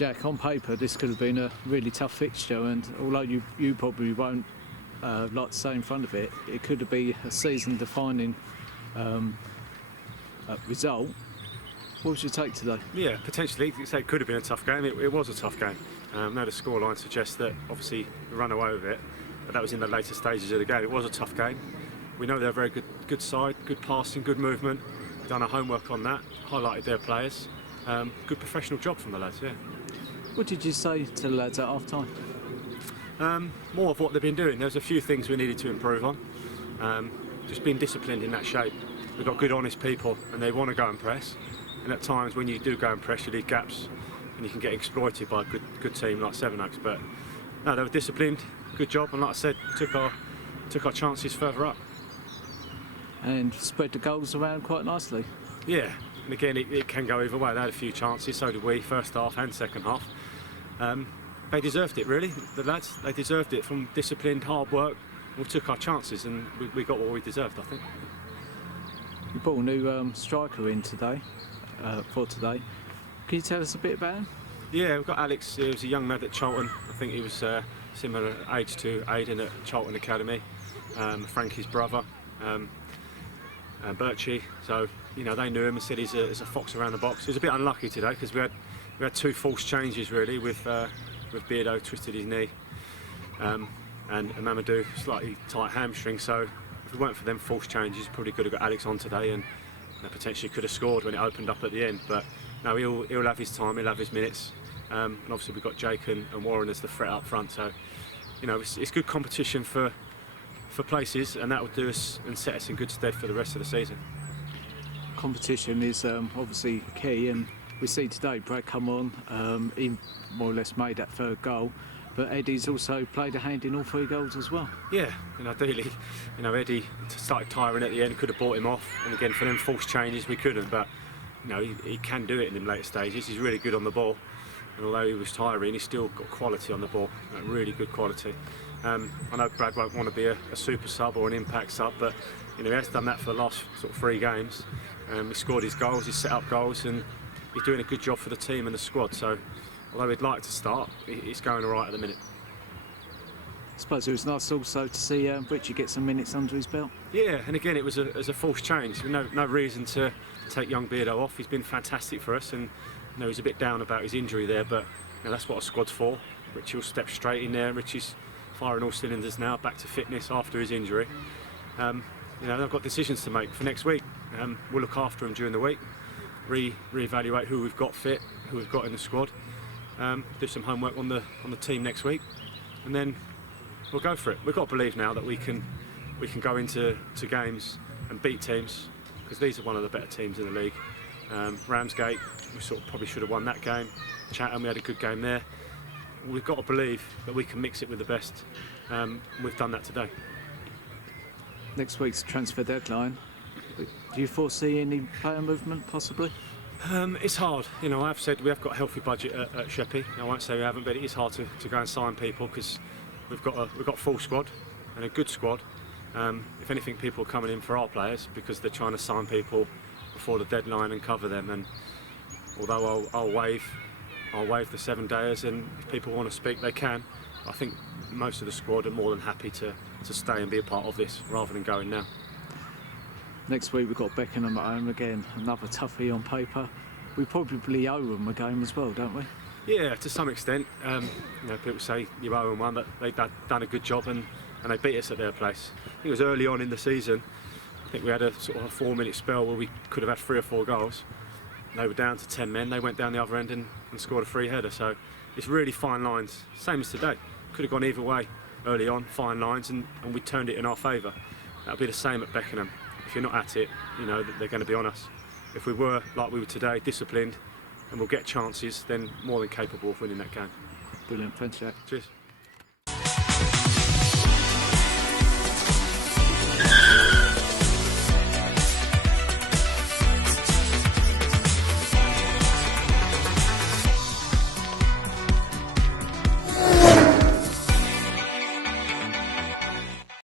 Jack, on paper this could have been a really tough fixture, and although you probably won't like to say in front of it, it could have been a season-defining result. What was your take today? Yeah, potentially. You say it could have been a tough game. It was a tough game. Now the scoreline suggests that obviously we ran away with it, but that was in the later stages of the game. It was a tough game. We know they're a very good side, good passing, good movement. We've done our homework on that, highlighted their players. Good professional job from the lads, yeah. What did you say to the lads at half-time? More of what they've been doing. There's a few things we needed to improve on. Just being disciplined in that shape. We've got good, honest people, and they want to go and press. And at times when you do go and press, you leave gaps, and you can get exploited by a good team like Sevenoaks. But no, they were disciplined, good job, and like I said, took our chances further up. And spread the goals around quite nicely. Yeah, and again, it can go either way. They had a few chances, so did we, first half and second half. They deserved it, really, the lads. They deserved it from disciplined, hard work. We took our chances, and we got what we deserved, I think. You brought a new striker in today. For today. Can you tell us a bit about him? Yeah, we've got Alex. He was a young lad at Charlton. I think he was similar age to Aidan at Charlton Academy. Frankie's brother, Birchie. So you know they knew him and said he's a fox around the box. He was a bit unlucky today because we had two false changes really with Beardo twisted his knee and Mamadou slightly tight hamstring. So if it weren't for them false changes, probably could have got Alex on today and potentially could have scored when it opened up at the end. But no, he'll have his time, he'll have his minutes. And obviously we've got Jake and Warren as the threat up front. So you know it's good competition for places, and that will do us and set us in good stead for the rest of the season. Competition is obviously key, and we see today Brad come on, he more or less made that third goal, but Eddie's also played a hand in all three goals as well. Yeah, and ideally, you know, Eddie started tiring at the end, could have brought him off, and again for them false changes we couldn't, but you know he can do it in the later stages. He's really good on the ball, and although he was tiring, he's still got quality on the ball, really good quality. I know Brad won't want to be a super sub or an impact sub, but you know he has done that for the last sort of 3 games. He scored his goals, he set up goals, and he's doing a good job for the team and the squad. So although he'd like to start, it's going all right at the minute. I suppose it was nice also to see Richie get some minutes under his belt. Yeah, and again it was a false change. No reason to take young Beardo off. He's been fantastic for us, and you know he's a bit down about his injury there, but you know, that's what a squad's for. Richie will step straight in there. Richie's firing all cylinders now, back to fitness after his injury. You know, they've got decisions to make for next week. We'll look after him during the week, re-evaluate who we've got fit, who we've got in the squad, do some homework on the team next week, and then we'll go for it. We've got to believe now that we can go into games and beat teams, because these are one of the better teams in the league. Ramsgate, we sort of probably should have won that game. Chatham, we had a good game there. We've got to believe that we can mix it with the best. We've done that today. Next week's transfer deadline. Do you foresee any player movement possibly? It's hard. You know, I've said we have got a healthy budget at Sheppey. I won't say we haven't, but it is hard to go and sign people because we've got a full squad and a good squad. If anything, people are coming in for our players because they're trying to sign people before the deadline and cover them. And although I'll waive the 7-dayers, and if people want to speak, they can. I think most of the squad are more than happy to stay and be a part of this rather than going now. Next week we've got Beckenham at home again, another toughie on paper. We probably owe them a game as well, don't we? Yeah, to some extent. You know, people say you owe them one, but they've done a good job and they beat us at their place. I think it was early on in the season. I think we had a sort of a 4-minute spell where we could have had 3 or 4 goals. They were down to 10 men. They went down the other end and scored a free header. So it's really fine lines, same as today. Could have gone either way early on, fine lines, and we turned it in our favour. That'll be the same at Beckenham. If you're not at it, you know that they're going to be on us. If we were like we were today, disciplined, and we'll get chances, then more than capable of winning that game. Brilliant, thanks Jack. Cheers.